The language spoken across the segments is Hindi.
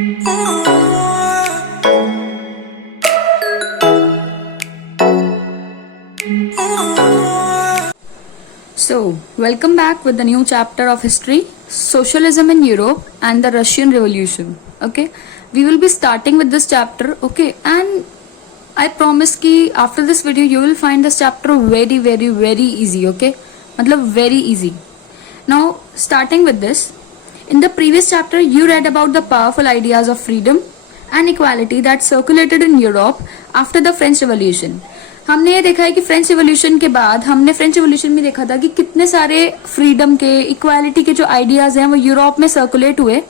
So, welcome back with the new chapter of history, Socialism in Europe and the Russian Revolution. Okay, we will be starting with this chapter. Okay, and I promise कि after this video you will find this chapter very easy. Okay, मतलब very easy. Now, starting with this, in the previous chapter you read about the powerful ideas of freedom and equality that circulated in Europe after the French Revolution. हमने ये देखा है कि फ्रेंच रिवॉल्यूशन के बाद हमने फ्रेंच रिवॉल्यूशन में देखा था कि कितने सारे फ्रीडम के इक्वालिटी के जो आइडियाज हैं वो यूरोप में सर्कुलेट हुए.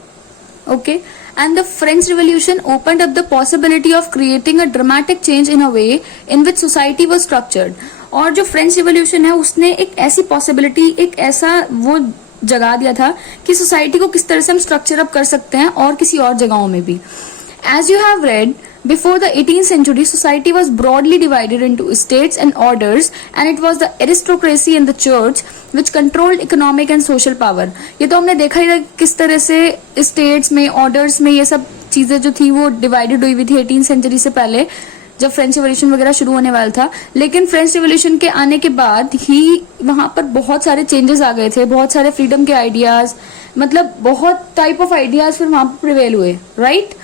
Okay, and the French revolution opened up the possibility of creating a dramatic change in a way in which society was structured. और जो फ्रेंच रिवॉल्यूशन है उसने एक ऐसी पॉसिबिलिटी, एक ऐसा वो जगा दिया था कि सोसाइटी को किस तरह से हम स्ट्रक्चर अप कर सकते हैं और किसी और जगहों में भी. As you have read, before the 18th century, society was broadly divided into states and orders, and it was the aristocracy and the church which controlled economic and social power. ये तो हमने देखा ही था किस तरह से states में, orders में ये सब चीजें जो थी वो divided हुई थी 18th century से पहले, जब फ्रेंच रिवॉल्यूशन वगैरह शुरू होने वाला था. लेकिन फ्रेंच रिवॉल्यूशन के आने के बाद ही वहां पर बहुत सारे चेंजेस आ गए थे, बहुत सारे फ्रीडम के आइडियाज, मतलब बहुत टाइप ऑफ आइडियाज फिर वहां पर प्रिवेल हुए, right?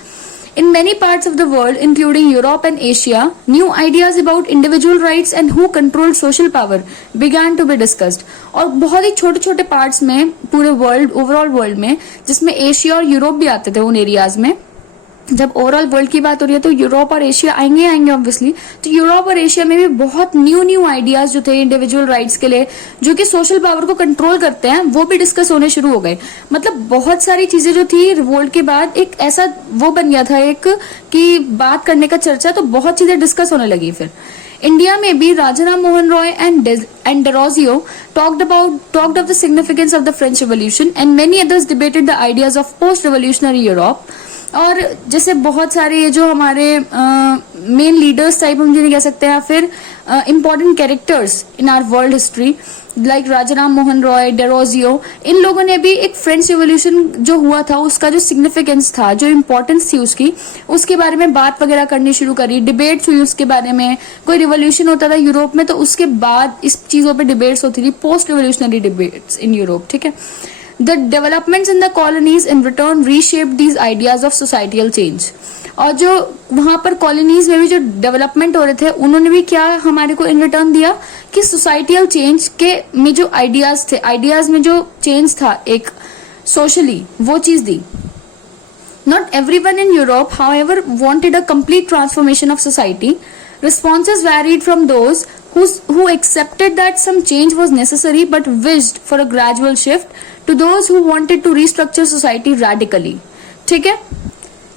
In many parts of the world, including Europe and Asia, new ideas about individual rights and who controlled social power began to be discussed. और बहुत ही छोटे छोटे पार्ट्स में पूरे वर्ल्ड, ओवरऑल वर्ल्ड में, जिसमें एशिया और यूरोप भी आते थे उन एरियाज में. जब ओवरऑल वर्ल्ड की बात हो रही है तो यूरोप और एशिया आएंगे ऑब्वियसली. तो यूरोप और एशिया में भी बहुत न्यू आइडियाज जो थे इंडिविजुअल राइट्स के लिए, जो कि सोशल पावर को कंट्रोल करते हैं, वो भी डिस्कस होने शुरू हो गए. मतलब बहुत सारी चीजें जो थी रिवोल्ट के बाद एक ऐसा वो बन गया था एक कि बात करने का चर्चा, तो बहुत चीजें डिस्कस होने लगी. फिर इंडिया में भी राजा Ram Mohan Roy and Derozio talked of the significance of the French Revolution, and many others debated the ideas of post-revolutionary Europe. और जैसे बहुत सारे ये जो हमारे मेन लीडर्स टाइप हम जिन्हें कह सकते हैं, फिर important characters in our world history like Raja Ram Mohan Roy, Derozio, इन लोगों ने भी एक फ्रेंच रिवॉल्यूशन जो हुआ था उसका जो सिग्निफिकेंस था, जो इम्पोर्टेंस थी उसकी, उसके बारे में बात वगैरह करनी शुरू करी, डिबेट्स हुई उसके बारे में. कोई रिवॉल्यूशन होता था यूरोप में तो उसके बाद इस चीजों पे डिबेट्स होती थी, post revolutionary debates in Europe. ठीक है, The developments in the colonies in return reshaped these ideas of societal change. और जो वहां पर कॉलोनीज में भी जो डेवलपमेंट हो रहे थे उन्होंने भी क्या हमारे को इन रिटर्न दिया कि सोसाइटियल चेंज के में जो आइडियाज थे, आइडियाज में जो चेंज था एक सोशली, वो चीज दी. Not everyone in Europe, however, wanted a complete transformation of society. Responses varied from those who accepted that some change was necessary but wished for a gradual shift to those who wanted to restructure society radically. ठीक है,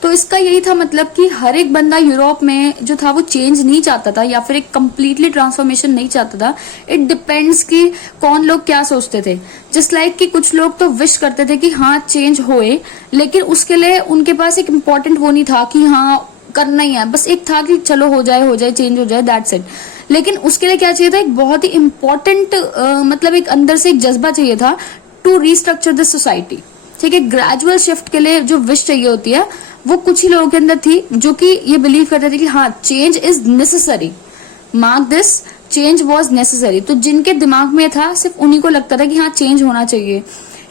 तो इसका यही था मतलब कि हर एक बंदा यूरोप में जो था वो चेंज नहीं चाहता था या फिर एक कंप्लीटली ट्रांसफॉर्मेशन नहीं चाहता था. इट डिपेंड्स कि कौन लोग क्या सोचते थे. जस्ट लाइक कि कुछ लोग तो विश करते थे कि हाँ चेंज होए, लेकिन उसके लिए उनके पास एक इम्पोर्टेंट वो नहीं था कि हाँ करना ही है, बस एक था कि चलो हो जाए चेंज हो जाए, दैट्स इट. लेकिन उसके लिए क्या चाहिए था, एक बहुत ही इम्पोर्टेंट मतलब एक अंदर से एक जज्बा चाहिए था टू रीस्ट्रक्चर द सोसाइटी. ठीक है, ग्रेजुअल शिफ्ट के लिए जो विश चाहिए होती है वो कुछ ही लोगों के अंदर थी जो कि ये बिलीव करते थे कि हाँ change is necessary. Mark this, change was necessary. तो जिनके दिमाग में था सिर्फ उन्हीं को लगता था कि हाँ चेंज होना चाहिए,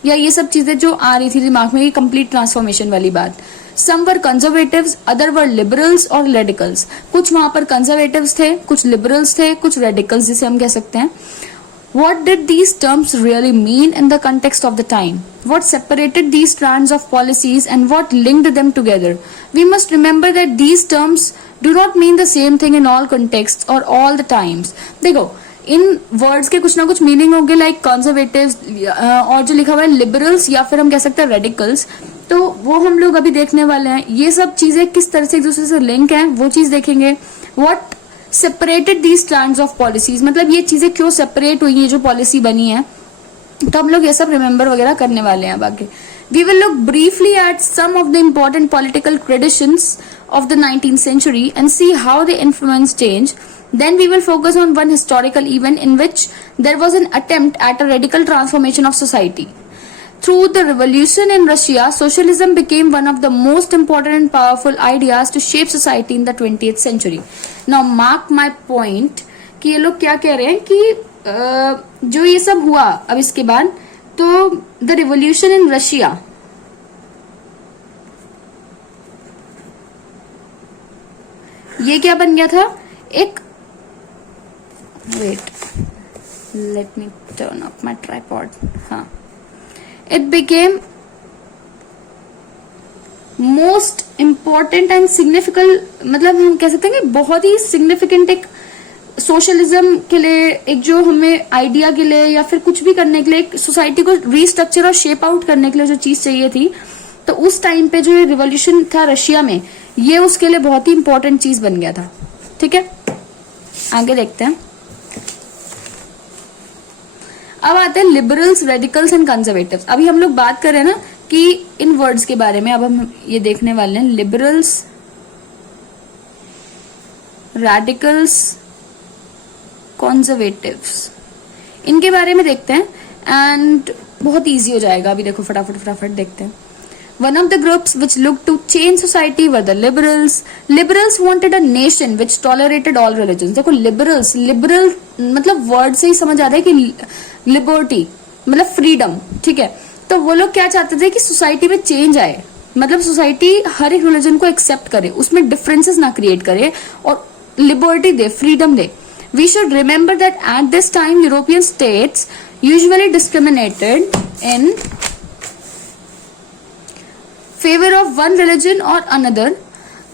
या ये सब चीजें जो आ रही थी दिमाग में, ये कंप्लीट ट्रांसफॉर्मेशन वाली बात. Some were conservatives, other were liberals or radicals. कुछ वहां पर conservatives थे, कुछ liberals थे, कुछ radicals जिसे हम कह सकते हैं. What did these terms really mean in the context of the time? What separated these strands of policies and what linked them together? We must remember that these terms do not mean the same thing in all contexts or all the times. देखो, इन वर्ड्स के कुछ ना कुछ मीनिंग होंगे, लाइक कंजर्वेटिव्स और जो लिखा हुआ है लिबरल्स या फिर हम कह सकते हैं रेडिकल्स, तो वो हम लोग अभी देखने वाले हैं. ये सब चीजें किस तरह से एक दूसरे से लिंक हैं वो चीज देखेंगे. What separated these stands of policies, मतलब ये चीजें क्यों सेपरेट हुई, ये जो पॉलिसी बनी है, तो हम लोग ये सब रिमेम्बर वगैरह करने वाले हैं. बाकी we will look briefly at some of the important political traditions of the 19th century and see how they influenced change. Then we will focus on one historical event in which there was an attempt at a radical transformation of society. Through the revolution in Russia, socialism became one of the most important and powerful ideas to shape society in the 20th century. Now mark my point कि ये लोग क्या कह रहे हैं कि जो ये सब हुआ अब इसके बाद, तो द रिवोल्यूशन इन रशिया, ये क्या बन गया था, एक wait let me turn up my tripod, हाँ, it became most important and significant, मतलब हम कह सकते हैं कि बहुत ही सिग्निफिकेंट एक सोशलिज्म के लिए, एक जो हमें आइडिया के लिए या फिर कुछ भी करने के लिए, एक सोसाइटी को रीस्ट्रक्चर और शेप आउट करने के लिए जो चीज चाहिए थी, तो उस टाइम पे जो ये रिवॉल्यूशन था रशिया में, ये उसके लिए बहुत ही इंपॉर्टेंट चीज बन गया था. ठीक है, आगे देखते हैं. अब आते हैं लिबरल्स, रेडिकल्स एंड कंजर्वेटिव्स. अभी हम लोग बात कर रहे हैं ना कि इन वर्ड्स के बारे में, अब हम ये देखने वाले हैं लिबरल्स, रेडिकल्स, कंजर्वेटिव्स, इनके बारे में देखते हैं एंड बहुत इजी हो जाएगा. अभी देखो फटाफट देखते हैं. One of the groups which looked to change society were the liberals. Liberals wanted a nation which tolerated all religions. देखो liberals, liberal मतलब वर्ड से ही समझ आ रहा है कि लिबर्टी मतलब फ्रीडम. ठीक है, तो वो लोग क्या चाहते थे कि सोसाइटी में चेंज आए, मतलब सोसाइटी हर एक रिलीजन को एक्सेप्ट करे, उसमें डिफरेंसेस ना क्रिएट करे और liberty they, freedom they. We should remember that at this time European states usually discriminated in favour of one religion और अनदर.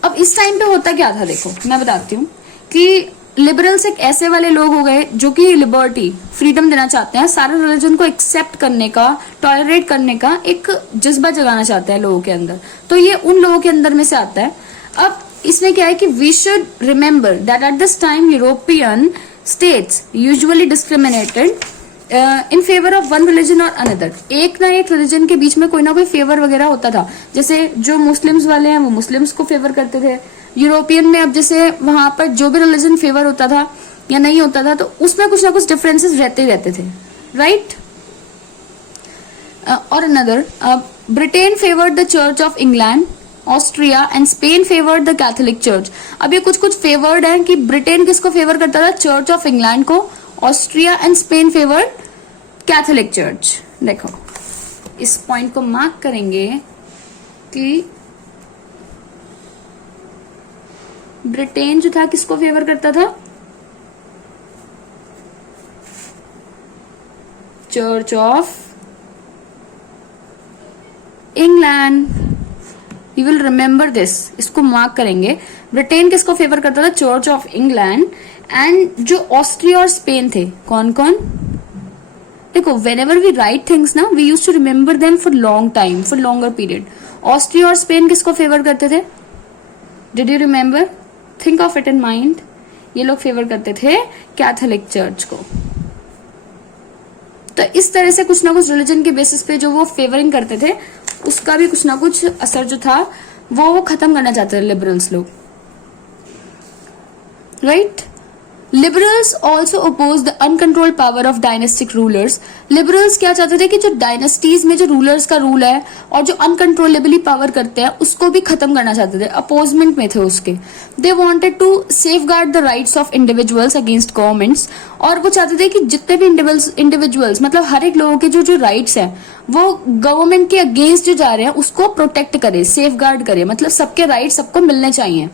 अब इस टाइम पे होता क्या था, देखो मैं बताती हूँ कि लिबरल्स एक ऐसे वाले लोग हो गए जो कि लिबर्टी, फ्रीडम देना चाहते हैं, सारे रिलीजन को एक्सेप्ट करने का, टॉलरेट करने का एक जज्बा जगाना चाहते हैं लोगों के अंदर. तो ये उन लोगों के अंदर में से आता है. अब इसमें क्या है कि we should remember that at this time European states usually discriminated in favour of one religion और अनदर. एक ना एक रिलीजन के बीच में कोई ना कोई फेवर वगैरह होता था. जैसे जो मुस्लिम्स वाले हैं वो मुस्लिम्स को फेवर करते थे यूरोपियन में. अब जैसे वहां पर जो भी रिलीजन फेवर होता था या नहीं होता था, तो उसमें कुछ ना कुछ डिफरेंसेस रहते थे, राइट. और another, Britain favoured the church of England, Austria and Spain favoured the Catholic church. अब ये कुछ फेवर्ड है कि ब्रिटेन किसको फेवर करता था, चर्च ऑफ इंग्लैंड को, Austria and Spain favoured Catholic church. देखो इस पॉइंट को मार्क करेंगे कि ब्रिटेन जो था किसको फेवर करता था, church of England. You will remember this, इसको मार्क करेंगे. ब्रिटेन किसको फेवर करता था, चर्च ऑफ इंग्लैंड. एंड जो ऑस्ट्रिया और स्पेन थे, कौन कौन, देखो whenever we write things ना, we used to remember them for long time, for longer period. Austria और स्पेन किसको फेवर करते थे, did you remember, think of it in mind. ये लोग फेवर करते थे कैथोलिक चर्च को. तो इस तरह से कुछ ना कुछ रिलीजन के बेसिस पे जो वो फेवरिंग करते थे, उसका भी कुछ ना कुछ असर जो था वो खत्म करना चाहते थे लिबरल्स लोग, right. Liberals also oppose the uncontrolled power of dynastic rulers. Liberals क्या चाहते थे कि जो डायनेस्टीज में जो रूलर्स का रूल है और जो अनकंट्रोलेबली पावर करते हैं उसको भी खत्म करना चाहते थे, अपोजमेंट में थे उसके. They wanted to safeguard the rights of individuals against governments. और वो चाहते थे कि जितने भी इंडिविजुअल्स मतलब हर एक लोगों के जो राइट्स हैं वो गवर्नमेंट के अगेंस्ट जो जा रहे हैं उसको प्रोटेक्ट करे, सेफगार्ड करे, मतलब सबके राइट्स सबको मिलने चाहिए.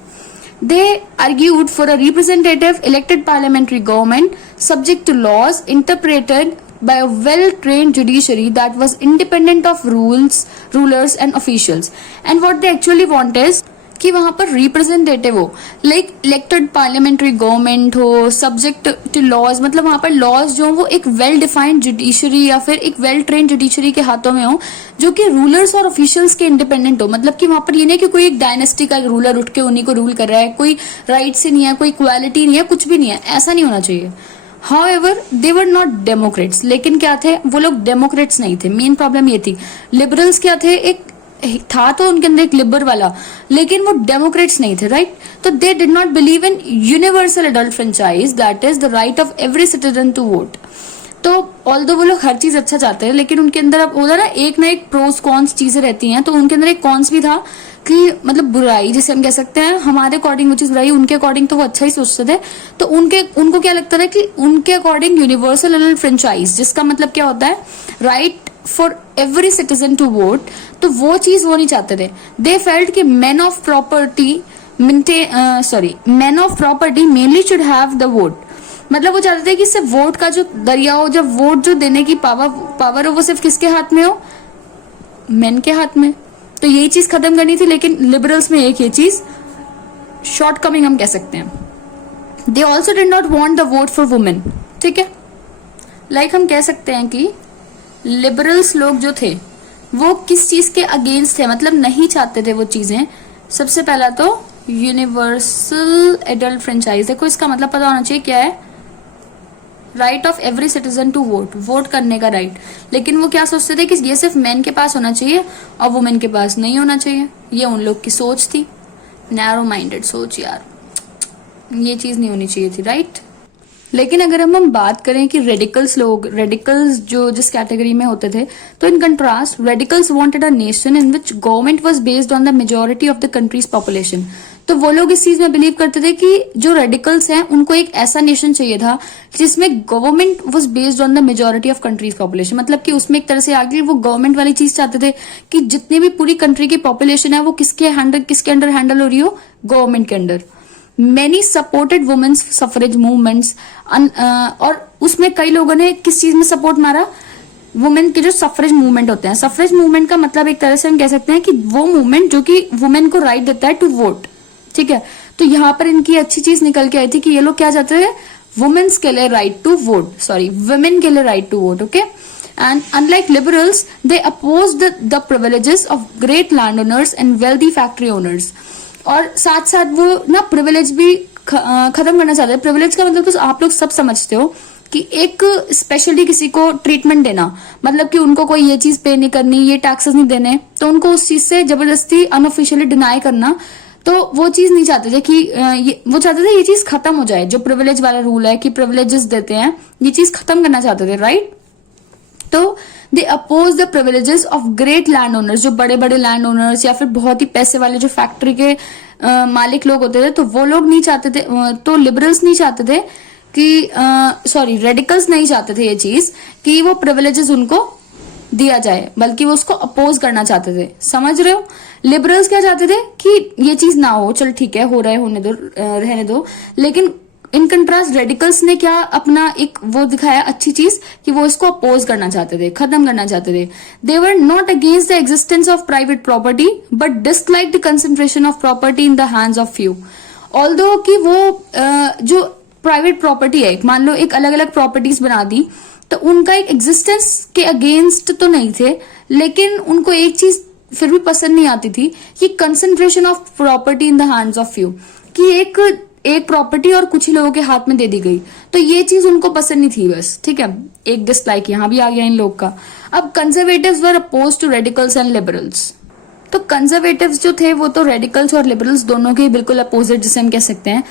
They argued for a representative elected parliamentary government subject to laws interpreted by a well-trained judiciary that was independent of rulers and officials. And what they actually want is कि वहां पर रिप्रेजेंटेटिव हो, लाइक इलेक्टेड पार्लियामेंट्री गवर्नमेंट हो, सब्जेक्ट टू लॉज, मतलब वहां पर लॉज जो वो एक वेल डिफाइंड जुडिशरी या फिर एक वेल ट्रेन जुडिशरी के हाथों में हो, जो कि रूलर्स और ऑफिशियल्स के इंडिपेंडेंट हो. मतलब कि वहां पर ये नहीं कि कोई एक डायनेस्टी का रूलर उठ के उन्हीं को रूल कर रहा है, कोई राइट से नहीं है, कोई इक्वालिटी नहीं है, कुछ भी नहीं है, ऐसा नहीं होना चाहिए. However, they were not Democrats. लेकिन क्या थे वो लोग, डेमोक्रेट्स नहीं थे. मेन प्रॉब्लम ये थी. लिबरल्स क्या थे, एक था तो उनके अंदर एक लिबर वाला, लेकिन वो डेमोक्रेट्स नहीं थे, राइट. तो they did not believe in universal adult franchise, that is the right of every citizen to vote. तो ऑल्दो वो लोग हर चीज अच्छा चाहते हैं, लेकिन उनके अंदर अब बोला ना एक प्रोस कॉन्स चीजें रहती हैं, तो उनके अंदर एक कॉन्स भी था कि मतलब बुराई जिसे हम कह सकते हैं, हमारे अकॉर्डिंग वो चीज बुराई, उनके अकॉर्डिंग तो वो अच्छा ही सोचते थे। तो उनको क्या लगता था कि उनके अकॉर्डिंग यूनिवर्सल एंड फ्रेंचाइज, जिसका मतलब क्या होता है right for every citizen to vote, तो वो चीज वो नहीं चाहते थे। दे फेल्ट कि man of property mainly should have the vote. मतलब वो चाहते थे कि सिर्फ वोट का जो दरिया हो, जब वोट जो देने की पावर हो, वो सिर्फ किसके हाथ में हो, मेन के हाथ में। तो यही चीज खत्म करनी थी, लेकिन लिबरल्स में एक ये चीज शॉर्टकमिंग हम कह सकते हैं। They also did not want the vote for women, ठीक है। लाइक हम कह सकते हैं कि लिबरल्स लोग जो थे वो किस चीज के अगेंस्ट थे, मतलब नहीं चाहते थे वो चीजें। सबसे पहला तो यूनिवर्सल एडल्ट फ्रेंचाइज, देखो इसका मतलब पता होना चाहिए क्या है, right of every citizen to vote, vote करने का राइट। लेकिन वो क्या सोचते थे कि ये सिर्फ मेन के पास होना चाहिए और वुमेन के पास नहीं होना चाहिए। ये उन लोग की सोच थी, नैरो माइंडेड सोच यार, ये चीज नहीं होनी चाहिए थी, राइट। लेकिन अगर हम बात करें कि रेडिकल्स जो जिस कैटेगरी में होते थे, तो in contrast radicals wanted a nation in which government was based on the majority of the countries population. तो वो लोग इस चीज में बिलीव करते थे कि जो रेडिकल्स हैं उनको एक ऐसा नेशन चाहिए था जिसमें government was based on the majority of countries population, मतलब कि उसमें एक तरह से आगे वो गवर्नमेंट वाली चीज चाहते थे कि जितनी भी पूरी कंट्री की पॉपुलेशन है वो किसके अंडर हैंडल हो रही हो, गवर्नमेंट के अंडर। Many supported women's suffrage movements, और उसमें कई लोगों ने किस चीज में सपोर्ट मारा, वुमेन के जो सफरेज मूवमेंट होते हैं। सफरेज मूवमेंट का मतलब एक तरह से हम कह सकते हैं कि वो मूवमेंट जो कि वुमेन को राइट देता है टू वोट, ठीक है। तो यहाँ पर इनकी अच्छी चीज निकल के आई थी कि ये लोग क्या चाहते थे, वुमेन्स के लिए राइट टू वोट, वुमेन के लिए right to vote, okay. And unlike liberals, they opposed the privileges of great landowners and wealthy factory owners. और साथ साथ वो ना प्रिविलेज भी खत्म करना चाहते हैं। प्रिविलेज का मतलब तो आप लोग सब समझते हो कि एक स्पेशली किसी को ट्रीटमेंट देना, मतलब कि उनको कोई ये चीज पे नहीं करनी, ये टैक्सेस नहीं देने, तो उनको उस चीज से जबरदस्ती अनऑफिशियली डिनाई करना। तो वो चीज नहीं चाहते थे कि वो चाहते थे ये चीज खत्म हो जाए, जो प्रिविलेज वाला रूल है कि प्रिविलेजेस देते हैं, ये चीज खत्म करना चाहते थे, राइट। तो they oppose the privileges of great land owners, जो बड़े बड़े लैंड ओनर्स या फिर बहुत ही पैसे वाले जो फैक्ट्री के मालिक लोग होते थे, तो वो लोग नहीं चाहते थे। तो लिबरल्स नहीं चाहते थे कि रेडिकल्स नहीं चाहते थे ये चीज कि वो प्रिविलेजेस उनको दिया जाए, बल्कि वो उसको अपोज करना चाहते थे। समझ रहे हो, लिबरल्स क्या चाहते थे कि ये चीज ना हो, चल ठीक है, हो रहा है, होने दो, रहने दो। लेकिन इन कंट्रास्ट रेडिकल्स ने क्या अपना एक वो दिखाया अच्छी चीज कि वो इसको अपोज करना चाहते थे, खत्म करना चाहते थे। They were not against the existence of private property but dislike the concentration of property in the hands of few. Although कि वो जो प्राइवेट प्रॉपर्टी है, मान लो एक अलग अलग प्रॉपर्टीज बना दी, तो उनका एक एग्जिस्टेंस के अगेंस्ट तो नहीं थे, लेकिन उनको एक चीज फिर भी पसंद नहीं आती थी कि concentration of property in the hands of few, कि एक प्रॉपर्टी और कुछ ही लोगों के हाथ में दे दी गई। तो ये चीज उनको पसंद नहीं थी, बस, ठीक है। एक डिसलाइक यहां भी आ गया इन लोग का। अब conservatives were oppose to radicals and liberals. तो कंजर्वेटिव्स जो थे वो तो रेडिकल्स और लिबरल्स दोनों के बिल्कुल अपोजिट जिसे हम कह सकते हैं।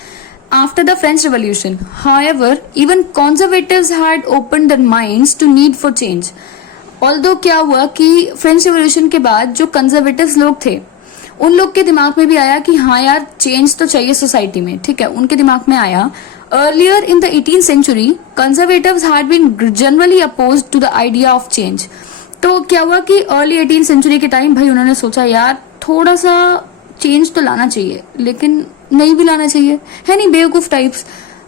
After the French revolution however even conservatives had opened their minds to need for change. Although क्या हुआ कि फ्रेंच रेवोल्यूशन के बाद जो कंजर्वेटिव्स लोग थे उन लोग के दिमाग में भी आया कि हाँ यार चेंज तो चाहिए सोसाइटी में, ठीक है। उनके दिमाग में आया earlier in the 18th century conservatives had been generally opposed to the idea of change. तो क्या हुआ कि अर्ली 18th century के टाइम भाई उन्होंने सोचा यार थोड़ा सा चेंज तो लाना चाहिए, लेकिन नहीं भी लाना चाहिए, है नहीं, बेवकूफ टाइप्स।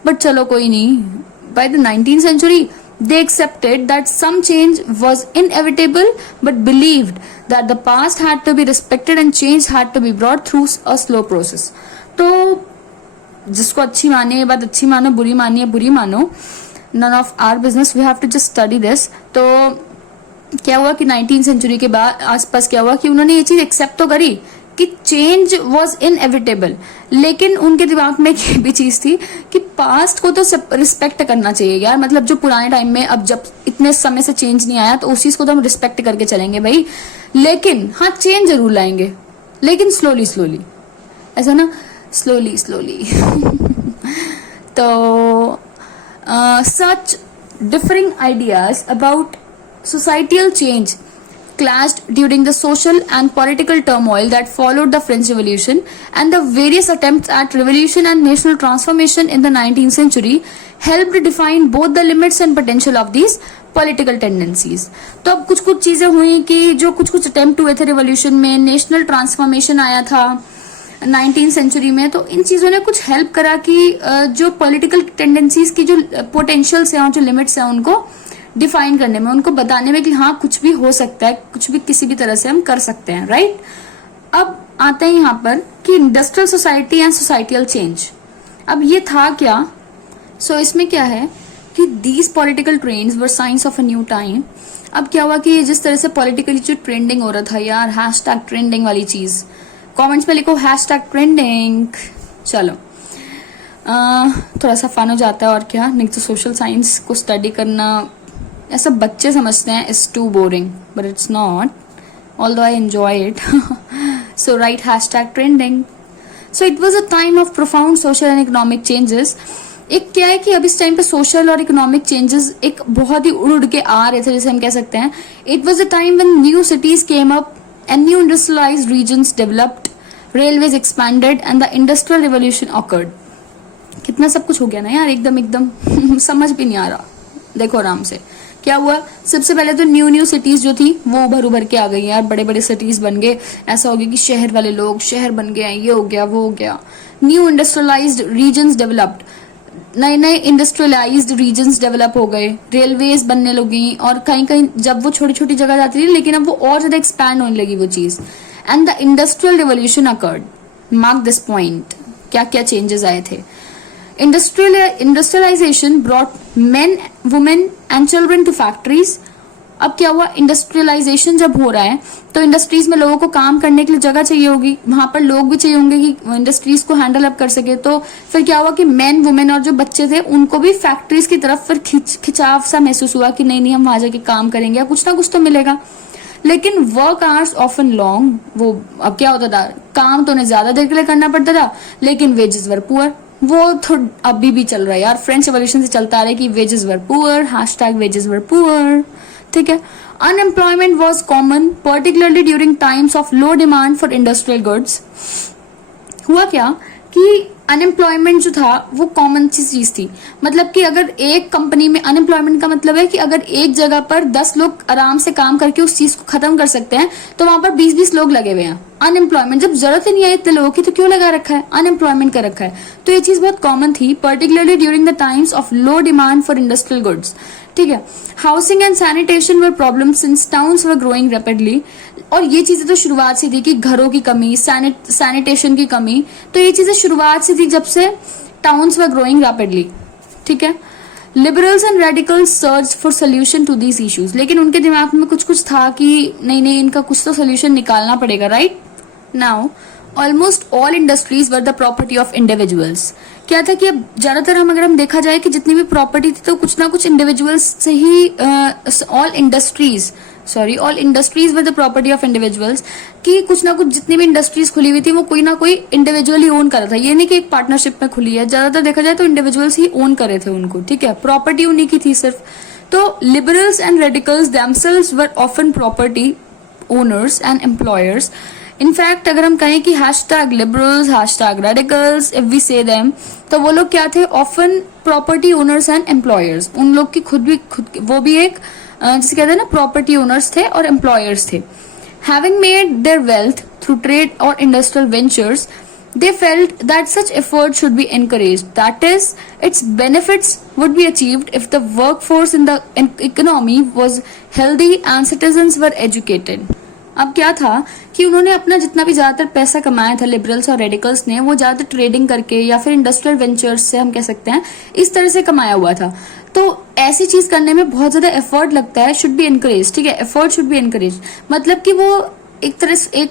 बट चलो कोई नहीं, by the 19th century they accepted that some change was inevitable but believed that the past had to be respected and change had to be brought through a slow process. तो जिसको अच्छी माने ये बात अच्छी मानो, बुरी मानी है बुरी मानो, none of our business, we have to just study this. तो क्या हुआ कि 19th century के बाद आसपास क्या हुआ कि उन्होंने ये चीज एक्सेप्ट तो करी कि चेंज वॉज इनएविटेबल, लेकिन उनके दिमाग में ये भी चीज थी कि पास्ट को तो रिस्पेक्ट करना चाहिए यार। मतलब जो पुराने टाइम में, अब जब इतने समय से चेंज नहीं आया तो उस चीज को तो हम रिस्पेक्ट करके चलेंगे भाई, लेकिन हाँ चेंज जरूर लाएंगे, लेकिन स्लोली स्लोली, ऐसा ना, स्लोली स्लोली। तो सच differing ideas about societal change clashed during the social and political turmoil that followed the French Revolution, and the various attempts at revolution and national transformation in the 19th century helped define both the limits and potential of these political tendencies. तो अब कुछ कुछ चीजें हुई कि जो कुछ कुछ अटेम्प्ट हुए थे रिवोल्यूशन में, नेशनल ट्रांसफॉर्मेशन आया था 19th सेंचुरी में, तो इन चीजों ने कुछ हेल्प करा कि जो पॉलिटिकल टेंडेंसीज की जो पोटेंशियल्स हैं और जो लिमिट्स हैं उनको डिफाइन करने में, उनको बताने में कि हाँ कुछ भी हो सकता है, कुछ भी किसी भी तरह से हम कर सकते हैं, राइट। अब आते हैं यहाँ पर कि industrial society and societal change. अब ये था क्या? सो इसमें क्या है कि these political trends were science of a new time. अब क्या हुआ कि जिस तरह से पॉलिटिकली जो ट्रेंडिंग हो रहा था यार, हैशटैग ट्रेंडिंग वाली चीज, कमेंट्स में लिखो हैशटैग ट्रेंडिंग। चलो थोड़ा सा फन हो जाता है और क्या, नहीं तो सोशल साइंस को स्टडी करना ऐसा बच्चे समझते हैं is too boring, but it's not, although I enjoy it. So write hashtag trending. So it was a time of profound social and economic changes. एक क्या है कि अब इस टाइम पे सोशल और इकोनॉमिक चेंजेस एक बहुत ही उड़ के आ रहे थे, जैसे हम कह सकते हैं। It was a time when new cities came up and new industrialised regions developed, railways expanded and the industrial revolution occurred. कितना सब कुछ हो गया ना यार, एकदम एकदम समझ भी नहीं आ रहा। देखो आराम से क्या हुआ। सबसे पहले तो न्यू सिटीज जो थी वो उभर के आ गई यार, बड़े बड़े सिटीज बन गए। ऐसा हो गया कि शहर वाले लोग शहर बन गए, ये हो गया वो हो गया। न्यू इंडस्ट्रियलाइज्ड रीजन्स डेवलप्ड, नए नए इंडस्ट्रियलाइज्ड रीजन्स डेवलप हो गए, रेलवेज बनने लगी, और कहीं कहीं जब वो छोटी छोटी जगह जाती थी लेकिन अब वो और ज्यादा एक्सपैंड होने लगी वो चीज। And the industrial revolution occurred. Mark this point, क्या क्या चेंजेस आए थे। Industrialization brought men, women and children to factories. अब क्या हुआ, इंडस्ट्रियलाइजेशन जब हो रहा है तो इंडस्ट्रीज में लोगों को काम करने के लिए जगह चाहिए होगी, वहां पर लोग भी चाहिए होंगे कि इंडस्ट्रीज को हैंडल अप कर सके। तो फिर क्या हुआ कि मेन वुमेन और जो बच्चे थे उनको भी फैक्ट्रीज की तरफ फिर खिंचाव सा महसूस हुआ कि नहीं हम वहां जाके काम करेंगे या कुछ ना कुछ तो मिलेगा। लेकिन वर्क आवर्स ऑफन लॉन्ग, वो अब क्या होता था, काम तो उन्हें ज्यादा देर के लिए करना पड़ता था लेकिन वेजेस वर पुअर। वो तो अभी भी चल रहा है यार, फ्रेंच रेवोल्यूशन से चलता आ रहा है कि वेजेस वर पुअर, हैशटैग वेजेस वर पुअर, ठीक है। Unemployment was common particularly during times of low demand for industrial goods. हुआ क्या कि अनएम्प्लॉयमेंट जो था वो कॉमन चीज थी। मतलब कि अगर एक कंपनी में, अनएम्प्लॉयमेंट का मतलब है कि अगर एक जगह पर 10 लोग आराम से काम करके उस चीज को खत्म कर सकते हैं तो वहां पर 20-20 लोग लगे हुए हैं। अनएम्प्लॉयमेंट, जब जरूरत ही नहीं है इतने लोगों की तो क्यों लगा रखा है, अनएम्प्लॉयमेंट कर रखा है। तो ये चीज बहुत कॉमन थी particularly during the times of low demand for industrial goods, ठीक है। Housing and sanitation were problem since towns were growing rapidly. और ये चीजें तो शुरुआत से थी कि घरों की कमी, सैनिटेशन की कमी, तो ये चीजें शुरुआत से थी जब से टाउन्स वर ग्रोइंग रैपिडली, ठीक है। Liberals and radicals search for solution to these issues. लेकिन उनके दिमाग में कुछ कुछ था कि नहीं इनका कुछ तो सोल्यूशन निकालना पड़ेगा, right. Now almost all industries were the property of individuals. क्या था कि अब ज्यादातर अगर हम देखा जाए कि जितनी भी प्रॉपर्टी थी तो कुछ ना कुछ इंडिविजुअल्स से ही, all industries were the property of individuals, कि कुछ ना कुछ जितनी भी इंडस्ट्रीज खुली हुई थी वो कोई ना कोई इंडिविजुअल ही ओन कर रहा था। ये नहीं कि एक पार्टनरशिप में खुली है, ज्यादातर देखा जाए तो इंडिविजुअल्स ही ओन कर रहे थे उनको, ठीक है। प्रॉपर्टी उन्हीं की थी सिर्फ। तो liberals and radicals themselves were often property owners and employers. In fact अगर हम कहें कि hashtag liberals, hashtag radicals, if we say them, तो वो लोग क्या थे, often property owners and employers. उन लोग की खुद वो भी एक जिसे कहते हैं ना प्रॉपर्टी ओनर्स थे और एम्प्लॉयर्स थे। Having made their wealth through trade और industrial ventures, they felt that such effort should be encouraged. That is, its benefits would be achieved if the workforce in the economy was healthy and citizens were educated. अब क्या था कि उन्होंने अपना जितना भी ज्यादातर पैसा कमाया था लिबरल्स और रेडिकल्स ने, वो ज्यादातर ट्रेडिंग करके या फिर इंडस्ट्रियल वेंचर्स से हम कह सकते हैं, इस तरह से कमाया हुआ था। तो ऐसी चीज करने में बहुत ज्यादा एफर्ट लगता है, शुड बी एनकरेज, ठीक है। एफर्ट शुड बी एनकरेज मतलब कि वो एक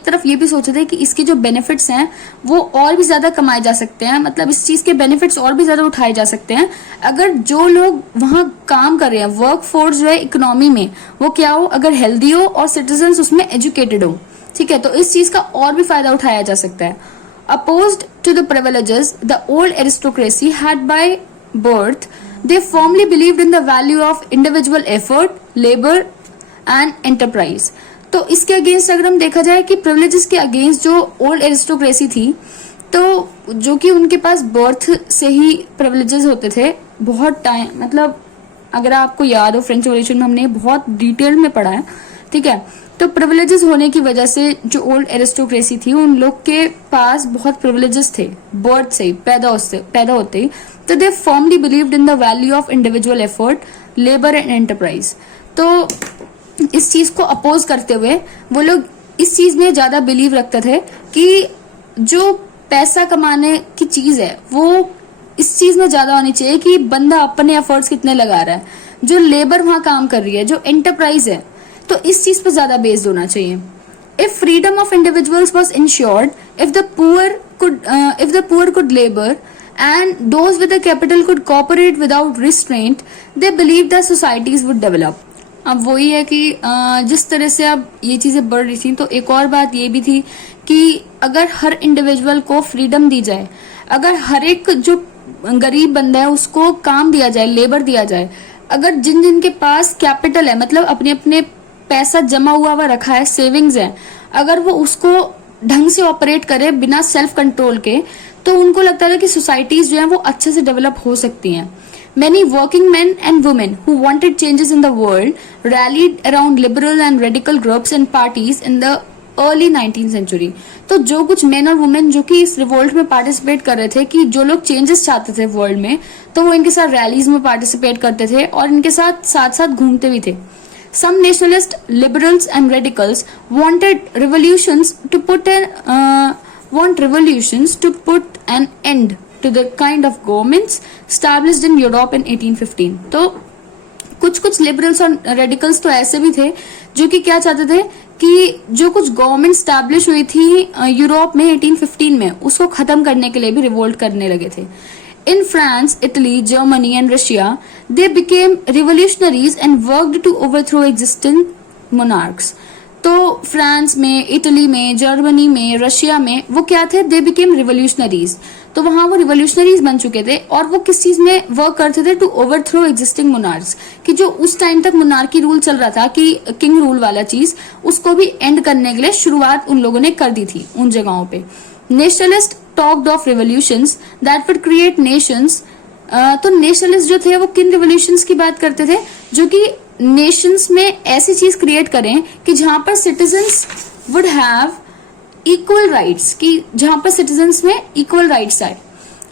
तरफ ये भी सोचे थे कि इसके जो बेनिफिट्स हैं वो और भी ज्यादा कमाए जा सकते हैं, मतलब इस चीज के बेनिफिट्स और भी ज्यादा उठाए जा सकते हैं अगर जो लोग वहां काम कर रहे हैं, वर्क फोर्स जो है इकोनॉमी में, वो क्या हो, अगर हेल्दी हो और सिटीजन्स उसमें एजुकेटेड हो, ठीक है। तो इस चीज का और भी फायदा उठाया जा सकता है। Opposed to the privileges, the old aristocracy had by birth They firmly believed in the value of individual effort, labor and enterprise. तो इसके अगेंस्ट अगर हम देखा जाए कि प्रिविलेजेस के अगेंस्ट जो ओल्ड एरिस्टोक्रेसी थी, तो जो कि उनके पास बर्थ से ही प्रिविलेजेस होते थे, बहुत टाइम, मतलब अगर आपको याद हो फ्रेंच रिवॉल्यूशन में हमने बहुत डिटेल में पढ़ा है, ठीक है। तो प्रिविलेजेस होने की वजह से जो ओल्ड एरिस्टोक्रेसी थी उन लोग के पास बहुत प्रिविलेजेस थे बर्थ से ही, पैदा होते ही। तो they firmly believed in the value of individual effort, labour and enterprise. तो इस चीज को अपोज करते हुए वो लोग इस चीज में ज्यादा बिलीव रखते थे कि जो पैसा कमाने की चीज है वो इस चीज में ज्यादा होनी चाहिए कि बंदा अपने एफर्ट्स कितने लगा रहा है, जो लेबर वहां काम कर रही है, जो एंटरप्राइज है, तो इस चीज पे ज्यादा बेस्ड होना चाहिए। If freedom of individuals was insured, if the poor could labour and those with the capital could cooperate without restraint, they believed that societies would develop. अब वही है कि जिस तरह से अब ये चीजें बढ़ रही थी, तो एक और बात ये भी थी कि अगर हर इंडिविजुअल को फ्रीडम दी जाए, अगर हर एक जो गरीब बंदा है उसको काम दिया जाए, लेबर दिया जाए, अगर जिन जिन के पास कैपिटल है, मतलब अपने अपने पैसा जमा हुआ रखा है, सेविंग्स है, अगर वो उसको ढंग से ऑपरेट करे बिना सेल्फ कंट्रोल के, तो उनको लगता था कि सोसाइटीज जो है वो अच्छे से डेवलप हो सकती हैं। Many working men and women who wanted changes in the world rallied around liberal and radical groups and parties in the early 19th century. तो जो कुछ मेन और वुमेन जो कि इस रिवोल्ट में पार्टिसिपेट कर रहे थे, कि जो लोग चेंजेस चाहते थे वर्ल्ड में, तो वो इनके साथ रैलीज में पार्टिसिपेट करते थे और इनके साथ साथ साथ घूमते भी थे। Some nationalist liberals and radicals wanted revolutions to put an end to the kind of governments established in Europe in 1815. तो कुछ लिबरल्स और रेडिकल्स तो ऐसे भी थे जो कि क्या चाहते थे कि जो कुछ गवर्नमेंट स्टैब्लिश हुई थी यूरोप में 1815 में, उसको खत्म करने के लिए भी रिवोल्ट करने लगे थे। In France, Italy, Germany and Russia, they became revolutionaries and worked to overthrow existing monarchs. तो फ्रांस में, इटली में, जर्मनी में, रशिया में वो क्या थे? They became revolutionaries. तो वहां वो रिवोल्यूशनरीज बन चुके थे और वो किस चीज में वर्क करते थे? टू ओवरथ्रो एग्जिस्टिंग मोनार्क्स, कि जो उस टाइम तक मोनार्की रूल चल रहा था, कि किंग रूल वाला चीज, उसको भी एंड करने के लिए शुरुआत उन लोगों ने कर दी थी उन जगहों पे। Nationalist talked of revolutions that would create Nations. तो नेशनलिस्ट जो थे वो किन रिवोल्यूशंस की बात करते थे? जो कि नेशंस में ऐसी चीज क्रिएट करें कि जहां पर citizens would have equal rights, कि जहां पर सिटीजन्स में इक्वल राइट्स आए।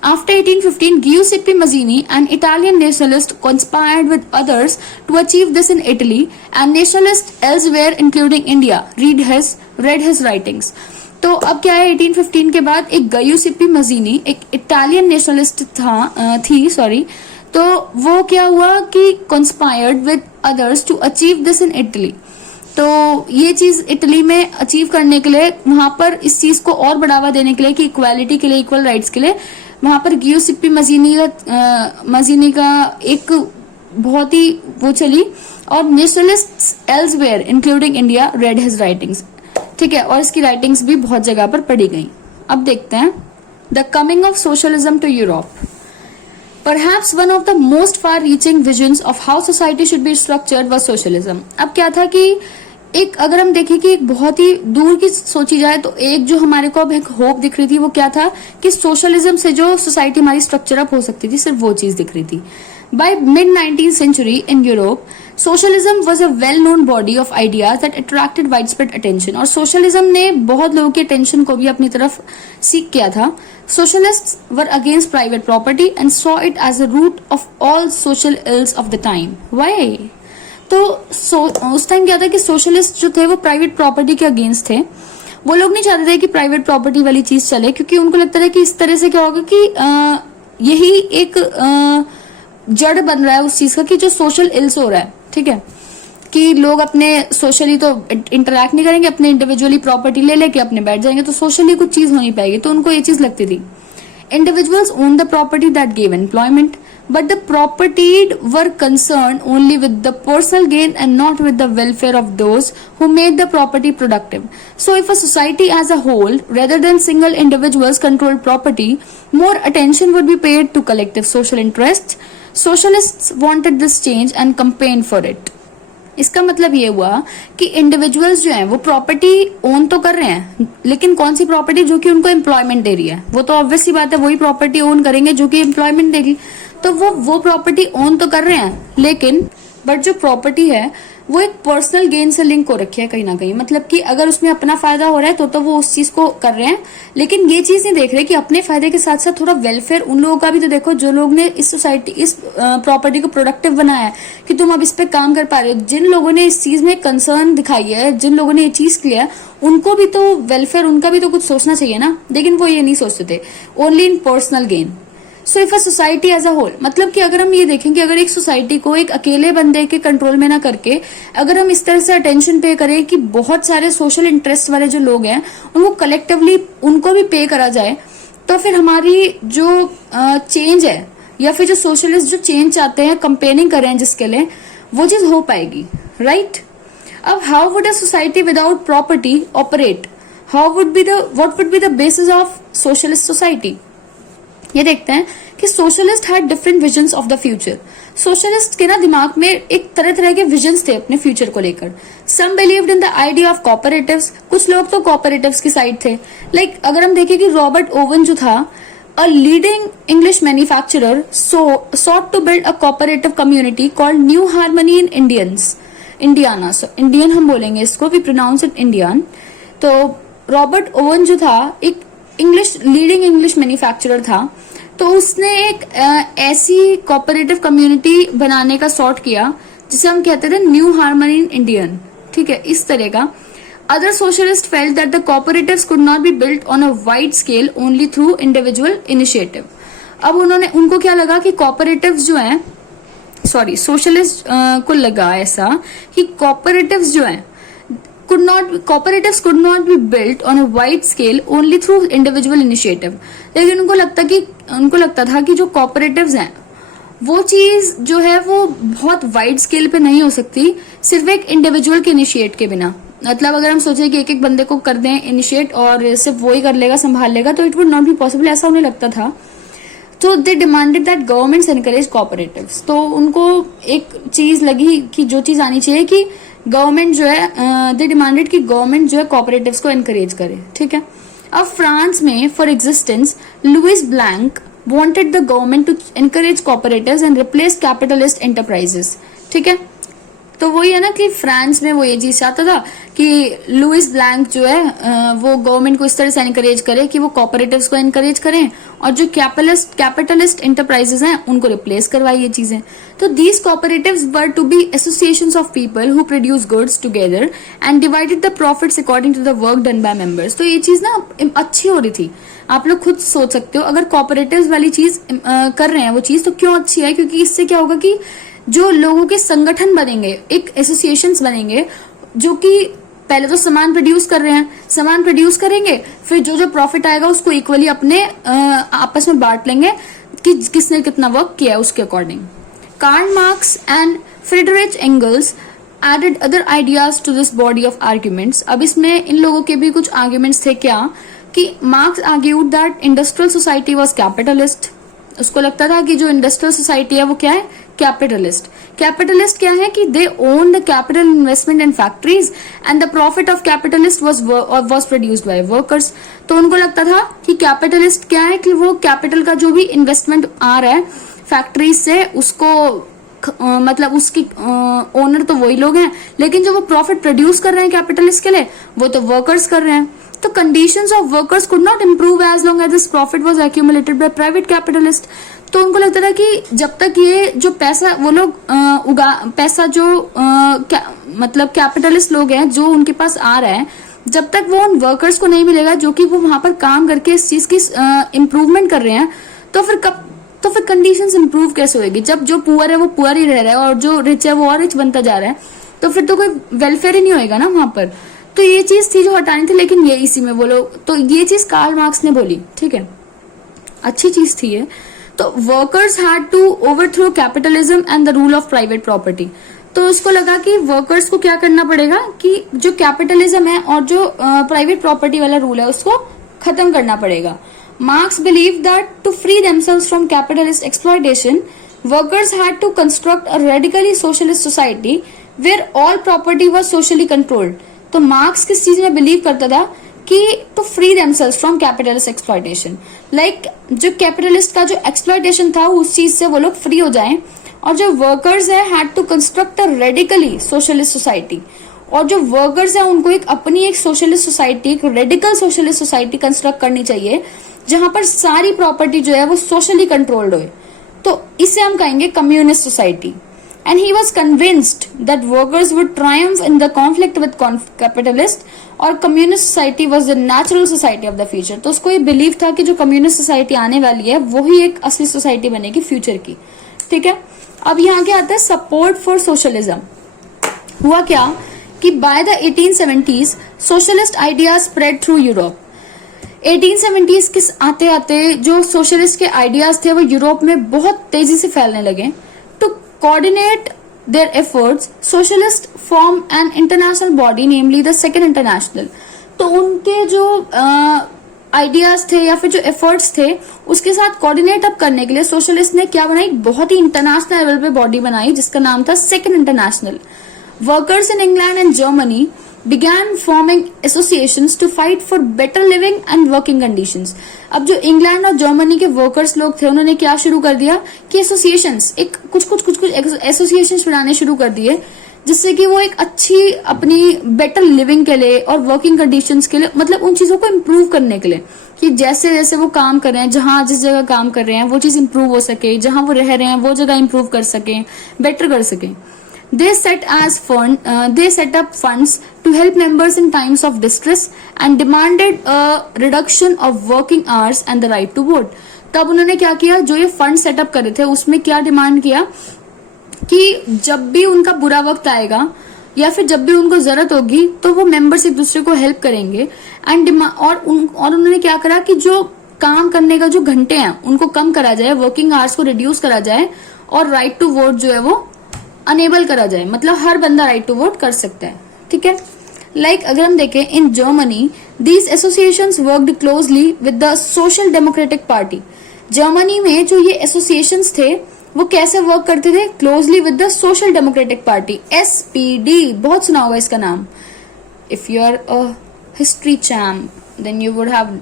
After 1815, Giuseppe Mazzini, an Italian nationalist, conspired with others to achieve this in Italy, and nationalists elsewhere, including India, read his writings. तो अब क्या है, 1815 के बाद एक गियुसेप्पी मजीनी, एक इटालियन नेशनलिस्ट थी, तो वो क्या हुआ कि conspired with others to achieve this in Italy. तो ये चीज इटली में अचीव करने के लिए, वहां पर इस चीज को और बढ़ावा देने के लिए, कि इक्वालिटी के लिए, इक्वल राइट्स के लिए, वहां पर गियुसेप्पी मजीनी का एक बहुत ही वो चली, और nationalists elsewhere including India read his writings, ठीक है, और इसकी राइटिंग्स भी बहुत जगह पर पढ़ी गई। अब देखते हैं the coming of socialism to Europe. Perhaps one of the most far-reaching visions of how society should be structured was socialism. अब क्या था कि एक, अगर हम देखें कि एक बहुत ही दूर की सोची जाए, तो एक जो हमारे को अब एक होप दिख रही थी, वो क्या था कि सोशलिज्म से जो सोसाइटी हमारी स्ट्रक्चर अप हो सकती थी, सिर्फ वो चीज दिख रही थी। By mid-19th century in Europe, socialism was a well-known body of ideas that attracted widespread attention. और socialism ने बहुत लोगों की attention को भी अपनी तरफ सीख किया था। Socialists were against private property and saw it as a root of all social ills of the time. Why? तो उस टाइम क्या था कि सोशलिस्ट जो थे वो प्राइवेट प्रॉपर्टी के अगेंस्ट थे। वो लोग नहीं चाहते थे कि प्राइवेट प्रॉपर्टी वाली चीज चले, क्योंकि उनको लगता था कि इस तरह से क्या होगा कि यही एक जड़ बन रहा है उस चीज का, कि जो सोशल इल्स हो रहा है, ठीक है, कि लोग अपने सोशली तो इंटरेक्ट नहीं करेंगे, अपने इंडिविजुअली प्रॉपर्टी ले लेके अपने बैठ जाएंगे, तो सोशली कुछ चीज होनी पाएगी। तो उनको ये चीज लगती थी। Individuals own the property that gave employment, but the propertied were concerned only with the personal gain and not with the welfare of those who made the property productive. So if a society as a whole, rather than single individuals controlled property, more attention would be paid to collective social interests. Socialists wanted this change and campaigned for it. इसका मतलब ये हुआ कि इंडिविजुअल्स जो हैं वो प्रॉपर्टी ओन तो कर रहे हैं, लेकिन कौन सी प्रॉपर्टी? जो कि उनको एम्प्लॉयमेंट दे रही है। वो तो ऑब्वियस सी बात है, वही प्रॉपर्टी ओन करेंगे जो कि एम्प्लॉयमेंट देगी। तो वो प्रॉपर्टी ओन तो कर रहे हैं, लेकिन बट जो प्रॉपर्टी है वो एक पर्सनल गेन से लिंक हो रखी है कहीं ना कहीं। मतलब कि अगर उसमें अपना फायदा हो रहा है तो वो उस चीज को कर रहे हैं, लेकिन ये चीज नहीं देख रहे कि अपने फायदे के साथ साथ थोड़ा वेलफेयर उन लोगों का भी तो देखो, जो लोग ने इस सोसाइटी इस प्रॉपर्टी को प्रोडक्टिव बनाया है कि तुम अब इस पे काम कर पा रहे हो। जिन लोगों ने इस चीज में कंसर्न दिखाई है, जिन लोगों ने ये चीज किया है, उनको भी तो वेलफेयर, उनका भी तो कुछ सोचना चाहिए ना, लेकिन वो ये नहीं सोचते थे, only in personal gain. So if a society as a whole, मतलब कि अगर हम ये देखें कि अगर एक सोसाइटी को एक अकेले बंदे के कंट्रोल में ना करके अगर हम इस तरह से अटेंशन पे करें कि बहुत सारे सोशल इंटरेस्ट वाले जो लोग हैं उनको कलेक्टिवली उनको भी पे करा जाए, तो फिर हमारी जो चेंज है या फिर जो सोशलिस्ट जो चेंज चाहते हैं, कंपेनिंग कर रहे हैं जिसके लिए, वो चीज हो पाएगी, राइट? अब how would a society without property operate? What would be the basis of socialist society? ये देखते हैं कि socialist had different visions of the future. Socialist के ना दिमाग में एक तरह तरह के विजन्स थे अपने फ्यूचर को लेकर। Some believed in the idea of cooperatives, कुछ लोग तो कोऑपरेटिव्स की साइड थे। लाइक अगर हम देखें कि रॉबर्ट ओवन जो था, a leading English manufacturer, sought to build a cooperative community called New Harmony in Indiana. So Indian हम बोलेंगे इसको, वी प्रोनाउंस इट इंडियन। तो रॉबर्ट ओवन जो था एक लीडिंग इंग्लिश मैन्युफैक्चरर था, तो उसने एक ऐसी कोऑपरेटिव कम्युनिटी बनाने का सॉर्ट किया जिसे हम कहते थे न्यू हार्मनी इन इंडियन, ठीक है, इस तरह का। Other socialist felt that the cooperatives could not be built on a wide scale only through individual initiative. अब उनको क्या लगा कि कोऑपरेटिव्स जो हैं, सोशलिस्ट को लगा ऐसा कि कोऑपरेटिव्स जो हैं cooperatives could not be built on a wide scale only through individual initiative। लेकिन उनको लगता था कि जो cooperatives हैं वो चीज जो है वो बहुत वाइड स्केल पे नहीं हो सकती सिर्फ एक इंडिविजुअल के इनिशिएट के बिना। मतलब अगर हम सोचे कि एक एक बंदे को कर दें इनिशिएट और सिर्फ वो ही कर लेगा, संभाल लेगा, तो it would not be possible, ऐसा उन्हें लगता था। तो they demanded that governments encourage cooperatives. तो उनको एक चीज लगी कि जो चीज आनी चाहिए कि गवर्नमेंट जो है, दे डिमांडेड कि गवर्नमेंट जो है कोऑपरेटिव्स को एनकरेज करे, ठीक है। अब फ्रांस में for existence Louis Blanc wanted the government to encourage cooperatives and replace capitalist enterprises, ठीक है। तो वही है ना कि फ्रांस में वो ये चीज चाहता था कि लुइस ब्लैंक जो है वो गवर्नमेंट को इस तरह से एनकरेज करे कि वो कोऑपरेटिव्स को एनकरेज करें और जो कैपिटलिस्ट एंटरप्राइजेस हैं उनको रिप्लेस करवाए ये चीजें। तो these cooperatives were to be associations of people who produce goods together and divided the profits according to the work done by members. तो ये चीज ना अच्छी हो रही थी। आप लोग खुद सोच सकते हो, अगर कोऑपरेटिव्स वाली चीज कर रहे हैं वो चीज, तो क्यों अच्छी है? क्योंकि इससे क्या होगा कि जो लोगों के संगठन बनेंगे, एक एसोसिएशंस बनेंगे जो कि पहले तो सामान प्रोड्यूस कर रहे हैं, सामान प्रोड्यूस करेंगे, फिर जो जो प्रॉफिट आएगा उसको इक्वली अपने आपस में बांट लेंगे कि किसने कितना वर्क किया है उसके according. Karl Marx and Friedrich Engels added other ideas to this body of arguments. अब इसमें इन लोगों के भी कुछ आर्ग्यूमेंट्स थे क्या कि marks argued that industrial society was capitalist. उसको लगता था कि जो इंडस्ट्रियल सोसाइटी है वो क्या है? कैपिटलिस्ट। कैपिटलिस्ट क्या है कि they own the capital investment in factories and the profit of capitalist was produced by workers. तो उनको लगता था कि कैपिटलिस्ट क्या है कि वो कैपिटल का जो भी इन्वेस्टमेंट आ रहा है फैक्ट्रीज से उसको मतलब उसकी ओनर तो वही लोग हैं, लेकिन जो वो प्रॉफिट प्रोड्यूस कर रहे हैं कैपिटलिस्ट के लिए वो तो वर्कर्स कर रहे हैं। तो conditions of workers could not improve as long as this profit was accumulated by private capitalist. तो उनको लगता था कि जब तक ये जो पैसा वो लोग पैसा जो मतलब कैपिटलिस्ट लोग हैं जो उनके पास आ रहा है, जब तक वो उन वर्कर्स को नहीं मिलेगा जो कि वो वहां पर काम करके इस चीज की इम्प्रूवमेंट कर रहे हैं, तो फिर कंडीशंस इंप्रूव कैसे होगी? जब जो पुअर है वो पुअर ही रह रहा है और जो रिच है वो और रिच बनता जा रहा है, तो फिर तो कोई वेलफेयर ही नहीं होएगा ना वहां पर। तो ये चीज थी जो हटानी थी, लेकिन ये इसी में बोलो तो ये चीज कार्ल मार्क्स ने बोली, ठीक है, अच्छी चीज थी ये। तो workers had to overthrow capitalism and the rule of private property. तो उसको लगा कि वर्कर्स को क्या करना पड़ेगा कि जो कैपिटलिज्म है और जो प्राइवेट प्रॉपर्टी वाला रूल है उसको खत्म करना पड़ेगा। Marx believed that to free themselves from capitalist exploitation, workers had to construct a radically socialist society where all property was socially controlled. तो मार्क्स किस चीज में बिलीव करता था कि to free themselves from capitalist exploitation, like जो कैपिटलिस्ट का जो एक्सप्लॉयटेशन था उस चीज से वो लोग फ्री हो जाएं, और जो वर्कर्स है had to construct a radically socialist society, और जो वर्कर्स है उनको एक अपनी एक सोशलिस्ट सोसाइटी, एक रेडिकल सोशलिस्ट सोसाइटी कंस्ट्रक्ट करनी चाहिए जहां पर सारी प्रॉपर्टी जो है वो सोशली कंट्रोल्ड हो। तो इसे हम कहेंगे communist society. And he was convinced that workers would triumph in the conflict with capitalist, और communist society was the natural society of the future. तो उसको ये बिलीव था कि जो कम्युनिस्ट सोसाइटी आने वाली है वही एक असली सोसाइटी बनेगी फ्यूचर की। ठीक है, अब यहाँ क्या आता है, सपोर्ट फॉर सोशलिज्म। हुआ क्या कि by the 1870s socialist ideas spread through Europe. 1870s के आते आते जो सोशलिस्ट के आइडियाज थे वो यूरोप में बहुत तेजी से फैलने लगे। To coordinate their efforts socialist form an international body namely the second international. तो उनके जो आइडियाज थे या फिर जो एफर्ट्स थे उसके साथ कोऑर्डिनेट अप करने के लिए सोशलिस्ट ने क्या बनाई, बहुत ही इंटरनेशनल लेवल पे बॉडी बनाई जिसका नाम था second international. Workers in England and Germany began forming associations to fight for better living and working conditions. अब जो इंग्लैंड और जर्मनी के वर्कर्स लोग थे उन्होंने क्या शुरू कर दिया कि एसोसिएशंस, एक कुछ एसोसिएशंस बनाने शुरू कर दिए जिससे कि वो एक अच्छी अपनी बेटर लिविंग के लिए और वर्किंग कंडीशंस के लिए, मतलब उन चीजों को इम्प्रूव करने के लिए कि जैसे जैसे वो काम कर रहे हैं, जहां जिस जगह काम कर रहे हैं वो चीज इम्प्रूव हो सके, जहां वो रह रहे हैं वो जगह इम्प्रूव कर सके, बेटर कर सके। They set up funds to help members in times of distress and demanded a reduction of working hours and the right to vote. तब उन्होंने क्या किया, जो ये फंड सेटअप करे थे उसमें क्या डिमांड किया कि जब भी उनका बुरा वक्त आएगा या फिर जब भी उनको जरूरत होगी तो वो मेंबर्स एक दूसरे को हेल्प करेंगे। और उन्होंने क्या करा कि जो काम करने का जो घंटे हैं उनको कम करा जाए, वर्किंग आवर्स को रिड्यूस करा जाए, और राइट टू वोट जो है वो अनेबल करा जाए, मतलब हर बंदा राइट टू वोट कर सकता है। ठीक है, लाइक अगर हम देखें in Germany these associations worked closely with the social democratic party. Germany में जो ये एसोसिएशंस थे वो कैसे वर्क करते थे, closely with the social democratic party, SPD, बहुत सुना होगा इसका नाम। If you are a history champ then you would have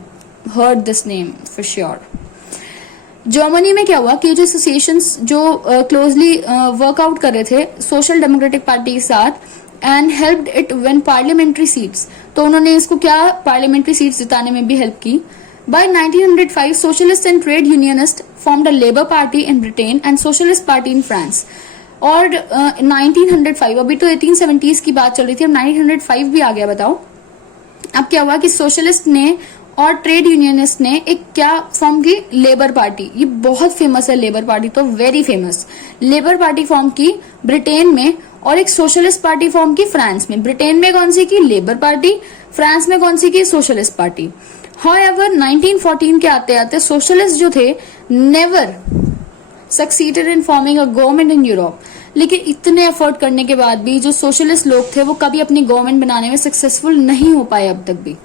heard this name for sure. Germany में क्या हुआ कि जो एसोसिएशंस जो क्लोजली वर्कआउट कर रहे थे सोशल डेमोक्रेटिक पार्टी के साथ, and helped it when parliamentary seats, तो उन्होंने इसको क्या पार्लियामेंट्री सीट्स जिताने में भी हेल्प की। By 1905 socialist and trade unionist formed a labour party in Britain and socialist party in France. और 1905, अभी तो 1870s की बात चल रही थी, अब 1905 भी आ गया। बताओ अब क्या हुआ कि सोशलिस्ट ने और ट्रेड यूनियनिस्ट ने एक क्या फॉर्म की, लेबर पार्टी। ये बहुत फेमस है लेबर पार्टी, तो very famous. Labour party form की ब्रिटेन में और एक सोशलिस्ट पार्टी फॉर्म की फ्रांस में। ब्रिटेन में कौन सी की, लेबर पार्टी, फ्रांस में कौन सी की, सोशलिस्ट पार्टी। हाउएवर 1914 के आते आते सोशलिस्ट जो थे never succeeded in forming a government in Europe. लेकिन इतने एफर्ट करने के बाद भी जो सोशलिस्ट लोग थे वो कभी अपनी गवर्नमेंट बनाने में सक्सेसफुल नहीं हो पाए अब तक भी।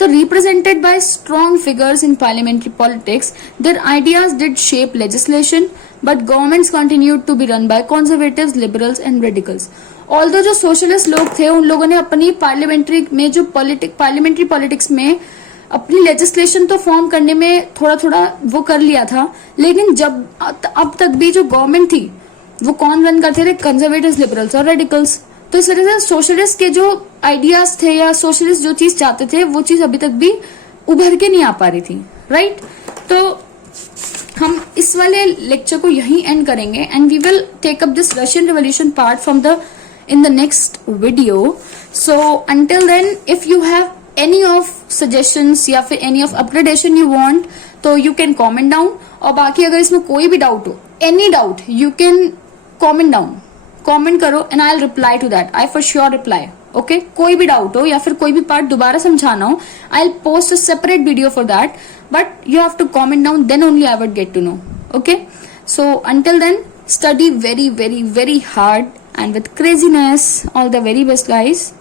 So represented by strong figures in parliamentary politics, their ideas did shape legislation, but governments continued to be run by conservatives, liberals and radicals. Although जो socialist लोग थे उन लोगों ने अपनी पार्लियामेंट्री में जो पार्लियामेंट्री पॉलिटिक्स में अपनी लेजिस्लेशन तो फॉर्म करने में थोड़ा थोड़ा वो कर लिया था, लेकिन जब अब तक भी जो गवर्नमेंट थी वो कौन रन करते थे, कंजर्वेटिव्स, लिबरल्स और रेडिकल्स। तो इस तरह से सोशलिस्ट के जो आइडियाज थे या सोशलिस्ट जो चीज चाहते थे वो चीज अभी तक भी उभर के नहीं आ पा रही थी, राइट। तो हम इस वाले लेक्चर को यहीं एंड करेंगे and we will take up this Russian revolution part from the in the next video. So until then if you have any of suggestions या फिर any of upgradation you want तो यू कैन कमेंट डाउन, और बाकी अगर इसमें कोई भी डाउट हो, any doubt, you can comment down, comment करो and I will reply to that, I for sure reply. Okay, कोई भी डाउट हो या फिर कोई भी पार्ट दोबारा समझाना हो, I will post a separate video for that, but you have to comment down, then only I would get to know. Okay, so until then study very very very hard and with craziness. All the very best guys.